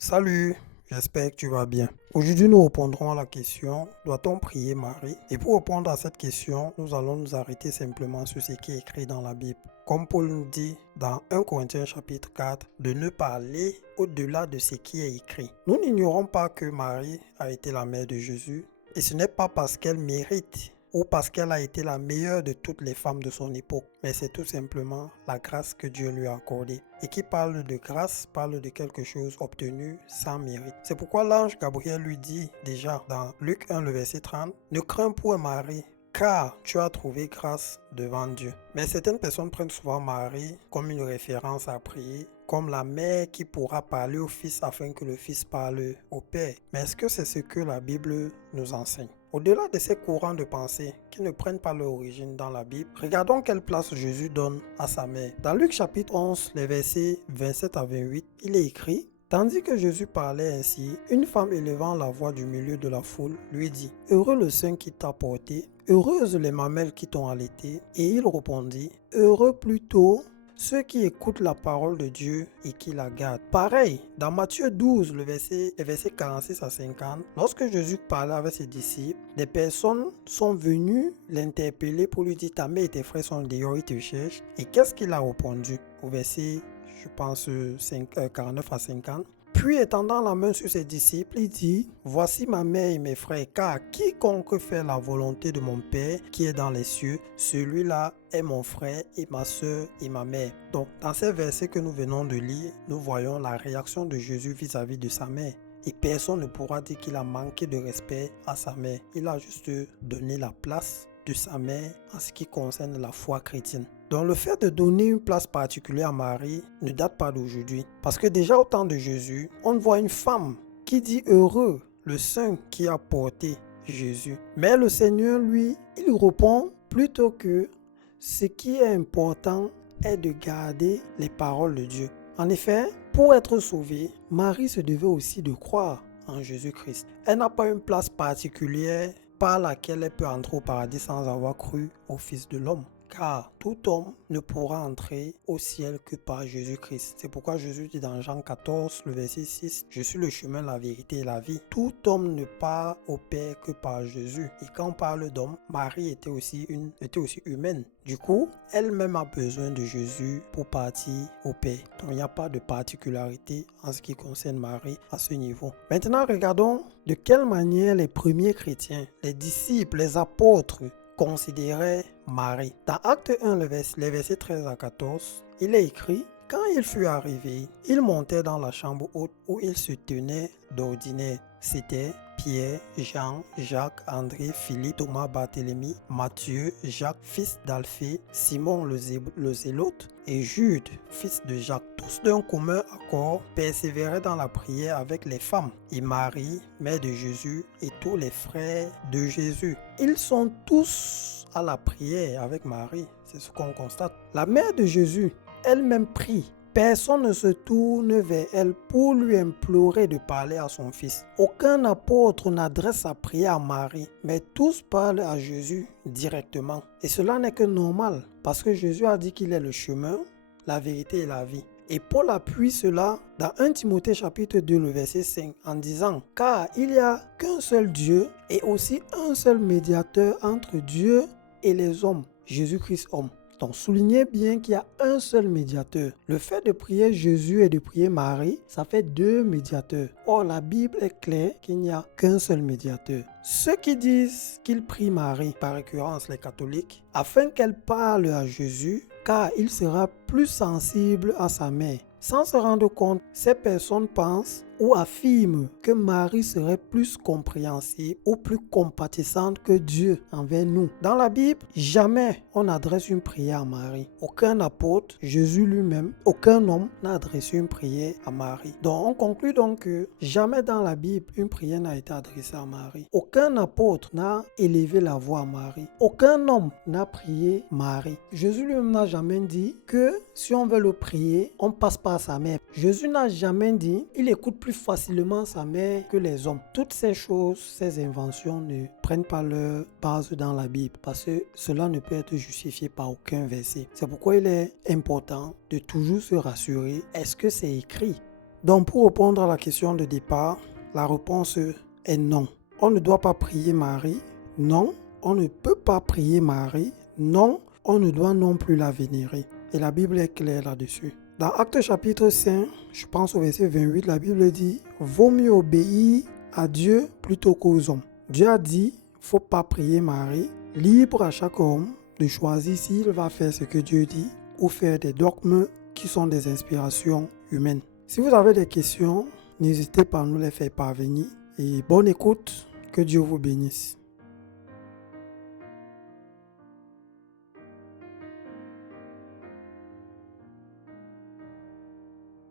Salut, j'espère que tu vas bien. Aujourd'hui, nous répondrons à la question, doit-on prier Marie? Et pour répondre à cette question, nous allons nous arrêter simplement sur ce qui est écrit dans la Bible. Comme Paul nous dit dans 1 Corinthiens chapitre 4, de ne pas aller au-delà de ce qui est écrit. Nous n'ignorons pas que Marie a été la mère de Jésus, et ce n'est pas parce qu'elle mérite ou parce qu'elle a été la meilleure de toutes les femmes de son époque, mais c'est tout simplement la grâce que Dieu lui a accordée. Et qui parle de grâce, parle de quelque chose obtenu sans mérite. C'est pourquoi l'ange Gabriel lui dit déjà dans Luc 1, le verset 30, ne crains point Marie, car tu as trouvé grâce devant Dieu. Mais certaines personnes prennent souvent Marie comme une référence à prier, comme la mère qui pourra parler au Fils afin que le Fils parle au Père. Mais est-ce que c'est ce que la Bible nous enseigne? Au-delà de ces courants de pensée qui ne prennent pas leur origine dans la Bible, regardons quelle place Jésus donne à sa mère. Dans Luc chapitre 11, les versets 27 à 28, il est écrit: Tandis que Jésus parlait ainsi, une femme élevant la voix du milieu de la foule lui dit: Heureux le sein qui t'a porté, heureuses les mamelles qui t'ont allaité. Et il répondit: Heureux plutôt ceux qui écoutent la parole de Dieu et qui la gardent. Pareil, dans Matthieu 12, les versets 46 à 50, lorsque Jésus parlait avec ses disciples, des personnes sont venues l'interpeller pour lui dire: ta mère et tes frères sont dehors, ils te cherchent. Et qu'est-ce qu'il a répondu au verset, je pense, 49 à 50? Puis étendant la main sur ses disciples, il dit: Voici ma mère et mes frères, car quiconque fait la volonté de mon Père qui est dans les cieux, celui-là est mon frère et ma soeur et ma mère. Donc, dans ces versets que nous venons de lire, nous voyons la réaction de Jésus vis-à-vis de sa mère. Et personne ne pourra dire qu'il a manqué de respect à sa mère. Il a juste donné la place de sa mère en ce qui concerne la foi chrétienne. Donc le fait de donner une place particulière à Marie ne date pas d'aujourd'hui. Parce que déjà au temps de Jésus, on voit une femme qui dit heureux le sein qui a porté Jésus. Mais le Seigneur, lui, il répond plutôt que ce qui est important est de garder les paroles de Dieu. En effet, pour être sauvée, Marie se devait aussi de croire en Jésus-Christ. Elle n'a pas une place particulière par laquelle elle peut entrer au paradis sans avoir cru au Fils de l'homme. Car tout homme ne pourra entrer au ciel que par Jésus-Christ. C'est pourquoi Jésus dit dans Jean 14, le verset 6, « Je suis le chemin, la vérité et la vie. » Tout homme ne part au Père que par Jésus. Et quand on parle d'homme, Marie était aussi humaine. Du coup, elle-même a besoin de Jésus pour partir au Père. Donc il n'y a pas de particularité en ce qui concerne Marie à ce niveau. Maintenant, regardons de quelle manière les premiers chrétiens, les disciples, les apôtres, considérait Marie. Dans Acte 1, les versets 13 à 14, il est écrit: Quand il fut arrivé, il montait dans la chambre haute où il se tenait d'ordinaire. C'était Pierre, Jean, Jacques, André, Philippe, Thomas, Barthélemy, Matthieu, Jacques, fils d'Alphée, Simon le Zélote et Jude, fils de Jacques. Tous d'un commun accord persévéraient dans la prière avec les femmes et Marie, mère de Jésus, et tous les frères de Jésus. Ils sont tous à la prière avec Marie, c'est ce qu'on constate. La mère de Jésus elle-même prie. Personne ne se tourne vers elle pour lui implorer de parler à son fils. Aucun apôtre n'adresse sa prière à Marie, mais tous parlent à Jésus directement. Et cela n'est que normal, parce que Jésus a dit qu'il est le chemin, la vérité et la vie. Et Paul appuie cela dans 1 Timothée chapitre 2, le verset 5, en disant: Car il n'y a qu'un seul Dieu et aussi un seul médiateur entre Dieu et les hommes, Jésus-Christ homme. Donc soulignez bien qu'il y a un seul médiateur. Le fait de prier Jésus et de prier Marie, ça fait deux médiateurs. Or la Bible est claire qu'il n'y a qu'un seul médiateur. Ceux qui disent qu'ils prient Marie, par récurrence les catholiques, afin qu'elle parle à Jésus, car il sera plus sensible à sa mère. Sans se rendre compte, ces personnes pensent ou affirment que Marie serait plus compréhensible ou plus compatissante que Dieu envers nous. Dans la Bible, jamais on adresse une prière à Marie. Aucun apôtre, Jésus lui-même, aucun homme n'a adressé une prière à Marie. Donc on conclut donc que jamais dans la Bible une prière n'a été adressée à Marie. Aucun apôtre n'a élevé la voix à Marie. Aucun homme n'a prié Marie. Jésus lui-même n'a jamais dit que si on veut le prier, on passe par sa mère. Jésus n'a jamais dit il écoute plus facilement sa mère que les hommes. Toutes ces choses, ces inventions ne prennent pas leur base dans la Bible parce que cela ne peut être justifié par aucun verset. C'est pourquoi il est important de toujours se rassurer, est-ce que c'est écrit? Donc pour répondre à la question de départ, la réponse est non. On ne doit pas prier Marie. Non, on ne peut pas prier Marie. Non, on ne doit non plus la vénérer. Et la Bible est claire là-dessus. Dans Actes chapitre 5, je pense au verset 28, la Bible dit « Vaut mieux obéir à Dieu plutôt qu'aux hommes ». Dieu a dit « Faut pas prier Marie ». Libre à chaque homme de choisir s'il va faire ce que Dieu dit ou faire des dogmes qui sont des inspirations humaines. Si vous avez des questions, n'hésitez pas à nous les faire parvenir. Et bonne écoute, que Dieu vous bénisse.